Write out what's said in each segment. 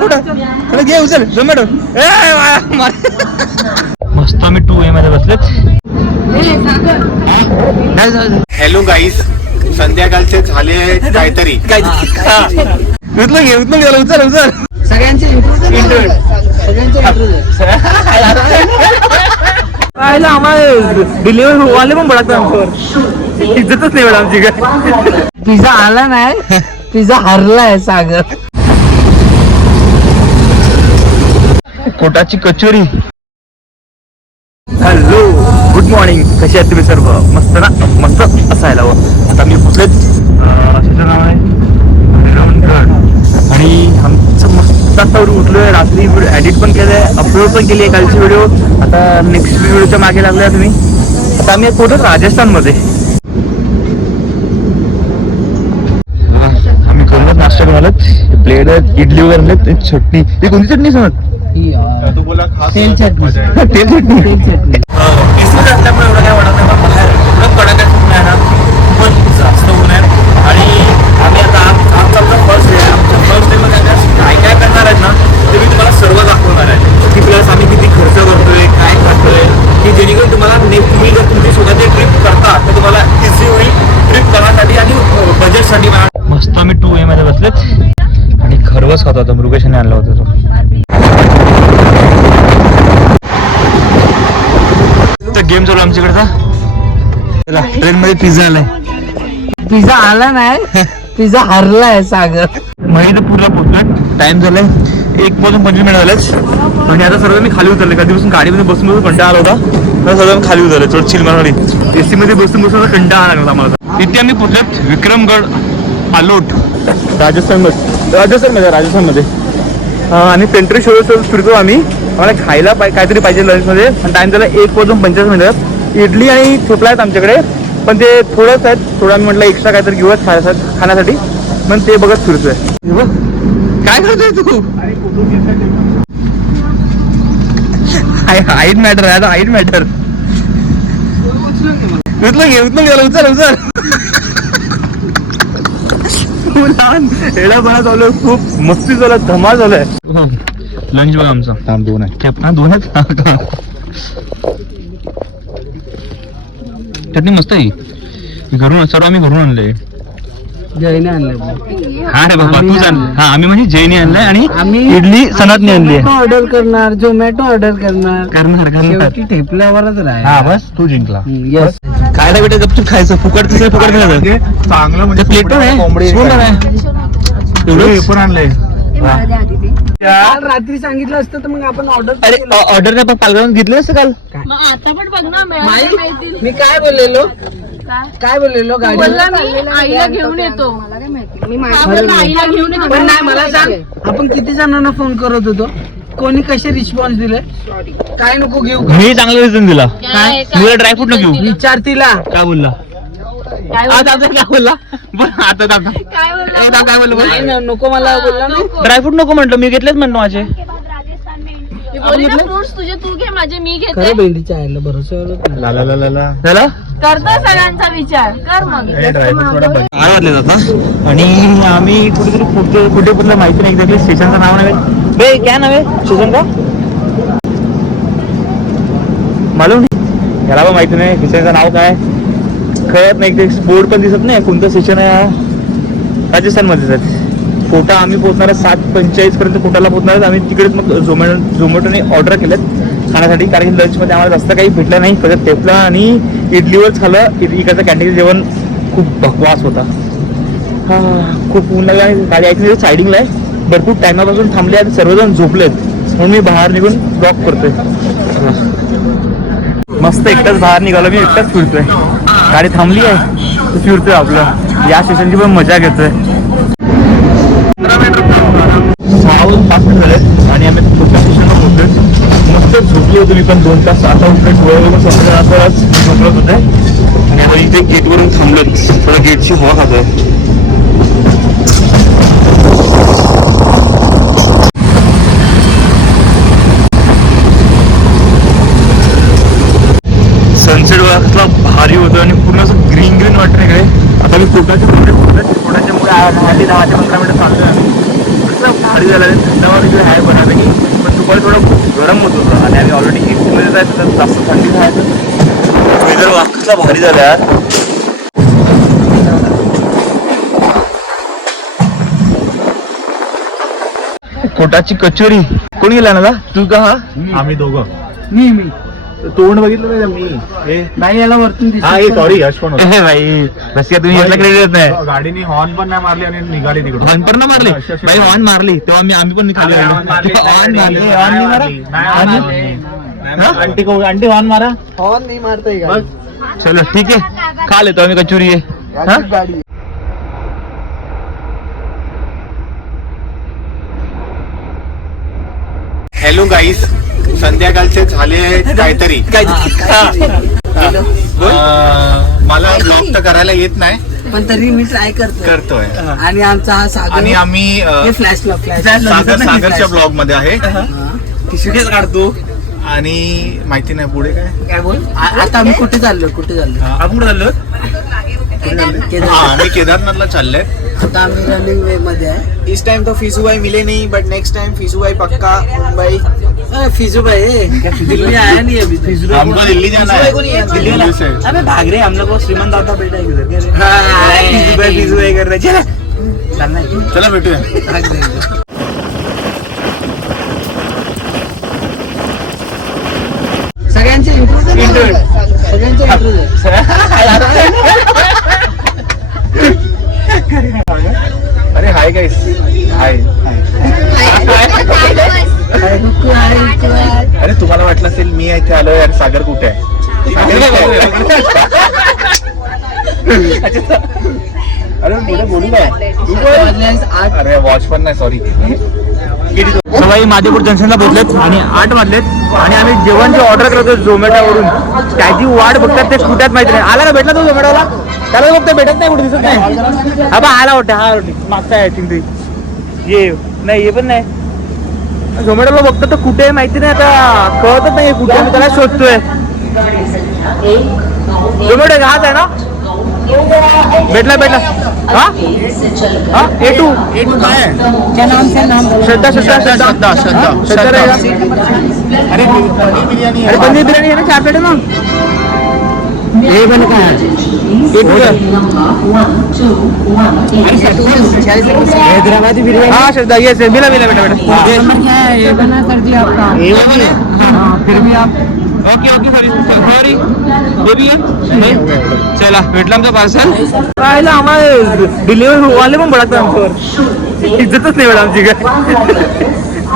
कुठं? घे उचल. झोमॅटो. मस्त आम्ही टू ए मध्ये बसलेत. हॅलो गाईस संध्याकाळचे झाले काहीतरी. काय. उचलून घे उचलून घे उचल उचल. सगळ्यांचे इंटरव्ह्यू सगळ्यांचे पाहिलं आम्हाला डिलिव्हरी वाले पण भडकतात आमच्यावर. इज्जतच नाही मॅडम आमची. काय पिझ्झा आला नाही पिझ्झा हरलाय सागर. कोटाची कचोरी. हॅलो गुड मॉर्निंग कसे आहात तुम्ही सर्व? मस्त ना? मस्त असायला हवं आता मी पोचलेत त्याचं नाव आहे? आणि आमचं मस्त आता उठलोय. रात्री एडिट पण केलंय. अपलोड पण केली आहे कालची व्हिडिओ आता नेक्स्ट व्हिडिओच्या मागे लागलोय तुम्ही. आता आम्ही कुठं? राजस्थानमध्ये. आम्ही करूनच नाश्ता करून आलोत प्लेट इडली वगैरे चटणी. ही कोणती चटणी समज तू बोला खास तेल चटणी. मजा आहे. तेल चटणी तेल चटणी एसीत असल्यामुळे एवढं काय वाटत नाही पण बाहेर एवढं आहे जास्त ऊन आहे आणि आम्ही आता आज आजचा आपला फर्स्ट डे आहे आमच्या फर्स्ट डेमध्ये आता काय काय करणार आहेत ना ते मी तुम्हाला सर्व दाखवणार आहे की प्लस आम्ही किती खर्च करतोय काय करतोय की जेणेकरून तुम्हाला नेक्स्ट तुम्ही जर तुमची स्वतःची ट्रिप करता तर तुम्हाला इझी होईल ट्रिप करण्यासाठी आणि बजेटसाठी मस्त आम्ही टू ए मध्ये बसलेत आणि खरवस खात होता मृगेशाने आणला होता तो तर गेम चालू आमच्याकडचा. ट्रेन मध्ये पिझ्झा आलाय. पिझ्झा आला नाही. पिझ्झा हरलाय सागर. म्हणजे तर पूर्ण पोहोचलोय टाइम झालाय. एक पासून पंचवीस मिनिट झालेच आणि आता सर्व मी खाली उतरले. कधीपासून गाडीमध्ये बसून बसून कंटाळा आला होता. तर सर्व मी खाली उतरले. थोडं चिल मारवाडी एसी मध्ये बसून बसून आता कंटाळा आला होता आम्हाला. तिथे आम्ही पोहोचलेत विक्रमगड आलोट राजस्थानमध्ये राजस्थानमध्ये राजस्थानमध्ये आणि पेंट्री शो शो फिरतो आम्ही. आम्हाला खायला काहीतरी पाहिजे लंचमध्ये आणि टाइम झाला एक वाजून पंचेचाळीस मिनिटात इडली आणि थोपला आहेत आमच्याकडे. पण ते थोडंच आहेत. थोडं आम्ही म्हटलं एक्स्ट्रा काहीतरी घेऊयात खाण्यासाठी खाण्यासाठी. पण ते बघत फिरतोय. काय करतोय तू? हाईट मॅटर आहे. आता हाईट मॅटर उचलून घे उचलून घे. उचल उचल लहान. एडापणा चालू खूप मस्ती झाला. धमा धमाल झालाय. लंच बघा आमचा. थांब दोन आहे. हा दोन आहेत? हा का? चटणी मस्त आहे. मी घरून सर्व आम्ही घरून आणलंय. जयने आणलं हा रे बाबा आम्ही तूच आण नाही. हा आम्ही म्हणजे जैनी आणलंय आणि आम्ही इडली सनातनी आणली आहे. ऑर्डर करणार झोमॅटो ऑर्डर करणार. करणार करणार. शेवटी ठेपल्यावरच हा बस तू जिंकला. यस खायला भेटेल गपचूप खायचं. फुकट तिसरे फुकट खायचं चांगलं म्हणजे प्लेट आहे पण आहे. एवढं हे? पण आणलंय. काल रात्री सांगितलं असतं तर मग आपण ऑर्डर अरे ऑर्डर नाही पण पालघरात घेतले असतं काल. मग आता पण बघ ना मिळाले मिळतील मी काय बोललेलो? काय? काय बोललेलो? गाडी बोलला मी आईला घेऊन येतो. बोलला आईला घेऊन येतो. पण नाही मला सांग आपण किती जणांना फोन करत होतो? कोणी कसे रिस्पॉन्स दिले? काय नको घेऊ? मी चांगला रिझन दिला. काय? तुला ड्रायफ्रूट न घेऊ. विचार तिला. काय बोलला? आता काय बोलला. बरं आता आता काय बोलला? काय बोलला? नाही ना, नको मला बोलला. ना ड्रायफ्रूट नको म्हटलं मी घेतलेच म्हणतो माझे. मी बोलली ना फ्रुट्स तुझे तू घे माझे मी घेते. खरं भेंडीच्या आईला भरोसा ला ला ला ला ला. झालं? करतो सगळ्यांचा विचार. कर मग. आता आणि आम्ही कुठेतरी कुठे कुठे कुठलं माहिती नाही एक्झॅक्टली स्टेशनचं नाव नव्हे बे काय नाव आहे? स्टेशन का? मालूम नाही याला पण माहिती नाही स्टेशनचं नाव काय? कळत नाही ते बोर्ड पण दिसत नाही कोणतं सेशन आहे राजस्थानमध्ये राजस्थानमध्येच कोटा आम्ही पोहोचणार आहे सात पंचेचाळीसपर्यंत कोटाला पोहोचणार आम्ही तिकडेच मग झोमॅटो झोमॅटोने ऑर्डर केलेत खाण्यासाठी कारण की लंचमध्ये आम्हाला जास्त काही भेटलं नाही. फक्त टेपला आणि इडलीवरच खाल्लं. इड- इकडचं कॅन्टीन जेवण खूप बकवास होता. हा खूप ऊन लागला आणि गाडी ऐकली सायडिंगला आहे. भरपूर टायमापासून थांबले आणि सर्वजण झोपलेत. म्हणून मी बाहेर निघून ब्लॉक करतोय. मस्त एकटाच बाहेर निघालो मी एकटाच फिरतोय. गाडी थांबली आहे. फिरतोय आपलं. या स्टेशनची पण मजा घेतोय. सहा वाजून पाच मिनिट झाले आणि आम्ही पुढच्या स्टेशनला पोहोचतोय मस्त झोपली होती मी पण दोन तास. आता उठले डोळे समजा आसपास झोपत होते आणि आता इथे गेटवरून थांबलोत थोडं गेटची हवा खातोय. सनसेट बघा भारी होतं आणि पूर्ण असं ग्रीन ग्रीन वाटतं इकडे आता मी कोटाच्या पुढे पोहोचलोय कोटाच्या मुळे आठ ते दहा ते पंधरा मिनिटं चालतोय आम्ही. कसलं भारी झाला आहे थंडावा तिथे आहे बऱ्यापैकी. पण दुपारी थोडं गरम होत होतं आणि आम्ही ऑलरेडी एसीमध्ये जायचं तर जास्त थंडी राहायचं वेदर वाकचा भारी झाला यार. कोटाची कचोरी. कोण गेला ना तू का? हा आम्ही दोघं. मी मी. तोंड बघितलं नाही मी? हे नाही याला वरतून हा हे सॉरी यश पण होता. ए भाई बस का तुम्ही यातला क्रेडिट देत नाही. गाडीने हॉर्न पण नाही मारली आणि निघाली तिकडून. हॉर्न पण ना मारली. भाई हॉर्न मारली. तेव्हा मी आम्ही पण खाली हॉर्न मारली, हॉर्न मारली. नाही हॉर्न नाही मारा. मारली, नाही हॉर्न मारली. हा? आंटी को आंटी हॉर्न मारा. हॉर्न नाही मारता गाडी. चलो ठीक आहे. खा लेतो आम्ही कचोरी आहे हा? याचीच गाडी. आहे. हॅलो गाईस संध्याकाळचे झाले काहीतरी. अं, मला ब्लॉग तर करायला येत नाही. पण तरी मी ट्राय करतो करतोय. आणि आमचा हा सागर आणि आम्ही फ्लॅश लॉक फ्लॅश सागर सागरच्या ब्लॉगमध्ये आहे. टिशूटेच काढतो. आणि माहिती नाही पुढे काय? काय बोल? आ- आता आम्ही कुठे चाललो कुठे चाललो? आपण कुठं चाललो? आम्ही केदारनाथला चाललोय. आता आम्ही रनिंग वे मध्ये आहे. इस टाइम तो फीसू भाई मिले नहीं बट नेक्स्ट टाइम फीसू भाई पक्का मुंबई फिजू भाई दिल्ली आया नहीं अभी फिजू हमको दिल्ली जाना है। को नहीं दिल्ली वाला से अबे भाग रहे हम लोग को श्रीमंत दादा बेटा है उधर के रे? फिजू भाई फिजू भाई कर रहे चला। चलना है। चला भेटूया भाग रहे सगळ्यांचे इंटरव्ह्यू अरे पुढे बोलू. ना आठ अरे वॉच पण नाही सॉरी सवाई माधेपूर जंक्शनला पोहोचलेत आणि आठ वाजलेत आणि आम्ही जेवण जे ऑर्डर करतो झोमॅटोवरून. त्याची वाट बघतात ते कुठ्यात माहिती नाही. आला ना भेटला तो झोमॅटोला त्याला बघतो भेटत नाही कुठे दिसत नाही. हा बा आला वाटतं हा वाटतं. मागचा आहे थिंक ये नाही ये पण नाही. झोमॅटोला बघतो तर कुठे आहे माहिती नाही आता. कळतच नाही कुठे त्याला शोधतोय. झोमॅटो हाच आहे ना? भेटला भेटला हा? हा? ए टू ए टू काय नाम क्या नाम श्रद्धा श्रद्धा श्रद्धा। श्रद्धा श्रद्धा। श्रद्धा रहेगा। अरे पनीर बिर्याणी अरे पनीर बिर्याणी है ना चार प्लेट है। ना ये बन का हैदराबादी बिरयानी। हाँ श्रद्धा ये से मिला मिला बेटा बेटा। नंबर क्या है ये बना कर दिया आपका। हे। हाँ फिर भी आप ओके ओके सॉरी सॉरी ये भी नहीं चला भेटला आमचं पार्सल राहिला आम्हाला डिलिव्हरी वाले पण भडकतात आमच्यावर. इज्जतच नाही मॅडम आमची काय.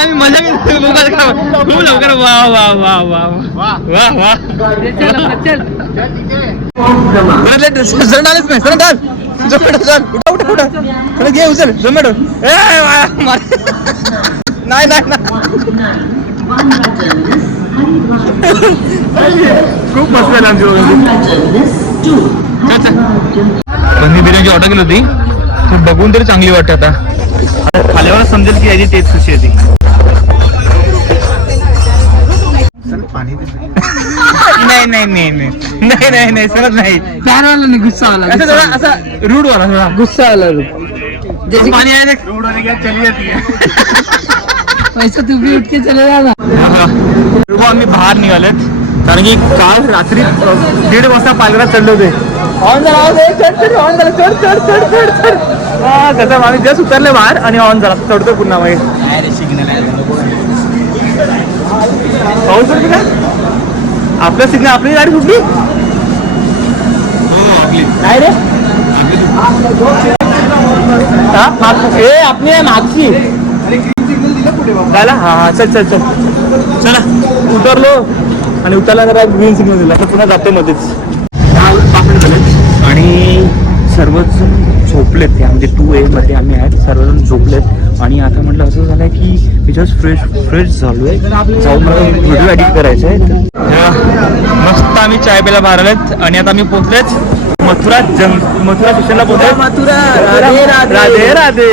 आम्ही मजा घेतो लवकर करा. खूप लवकर वा वा वा वा वा. वा आलेच नाही. झोमॅटो चाल उठा उठा उठा. घे उचल. झोमॅटो. नाही नाही. खूप मस्त झालं आमची. पनीर बिर्याणी ऑर्डर केली होती. ती बघून तरी चांगली वाटते आता. खाल्यावर समजेल की याची तेच कशी आहे पाणी. नाही नाही नाही नाही. नाही नाही नाही सरत नाही. प्यार वाला नहीं गुस्सा वाला असं वाला. असं रूढ वाला थोडा. गुस्सा वाला जैसे पाणी आहे. रोड गॅस चली जाती है वैसे तू भी उठ के चले आम्ही बाहेर निघालेत. कारण की काल रात्री दीड वाजता पालघरात चढले होते. ऑन झाला आवाज आहे, चढ चढ ऑन झाला चढ चढ चढ चढ चढ. कसं आम्ही जस्ट उतरले बाहेर आणि ऑन झाला चढतो पुन्हा मग. पाऊस पडतो का आपलं सिग्नल आपली गाडी सुटली? रे. हा माग- ए आपली आहे मागची. झाला हा हा चल चल चल. चला. उतरलो आणि उतरला जरा ग्रीन सिग्नल दिला. तर पुन्हा जाते मध्येच. पापड झालेत. आणि सर्वच झोपलेत ते. म्हणजे टू ए मध्ये आम्ही आहेत सर्वजण झोपलेत. आणि आता म्हटलं असं झालंय की मी जस्ट फ्रेश फ्रेश झालोय जाऊन मला व्हिडिओ एडिट करायचा आहे मस्त आम्ही चाय प्यायला बाहेर आलेत. आणि आता आम्ही पोहोचलेच मथुरा जंग मथुरा स्टेशनला पोहोचले मथुरा राधे राधे.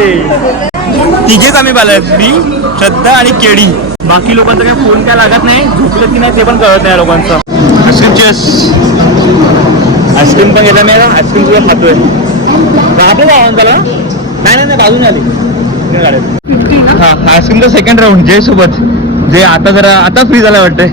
तिघेच आम्ही बाला मी श्रद्धा आणि केडी. बाकी लोकांचा काय फोन काय लागत नाही. झोपलं की नाही ते पण कळत नाही लोकांचं. आईस्क्रीम चेस आईस्क्रीम पण घेतला मी आईस्क्रीम सुद्धा खातोय. का आव्हान त्याला? नाही नाही नाही बाजून आली. हा आईस्क्रीमचा सेकंड राऊंड जय सोबत जे आता जरा आता फ्री झाला वाटतंय.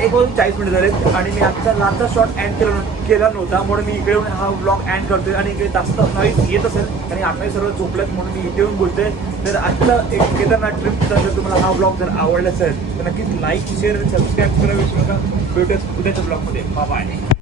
एक वाजून चाळीस मिनिट झाले आणि मी आजचा लास्टचा शॉट एंड केला केला नव्हता. म्हणून मी इकडे येऊन हा ब्लॉग एंड करतोय आणि इकडे जास्त नॉईज येत असेल. आणि आता सर्व झोपलेत म्हणून मी इथे येऊन बोलतोय. तर आजचा एक केदारनाथ ट्रिपचा जर तुम्हाला हा ब्लॉग जर आवडला असेल तर नक्कीच लाईक शेअर आणि सबस्क्राईब करा विसरू नका. भेटूयाच उद्याच्या ब्लॉगमध्ये बाय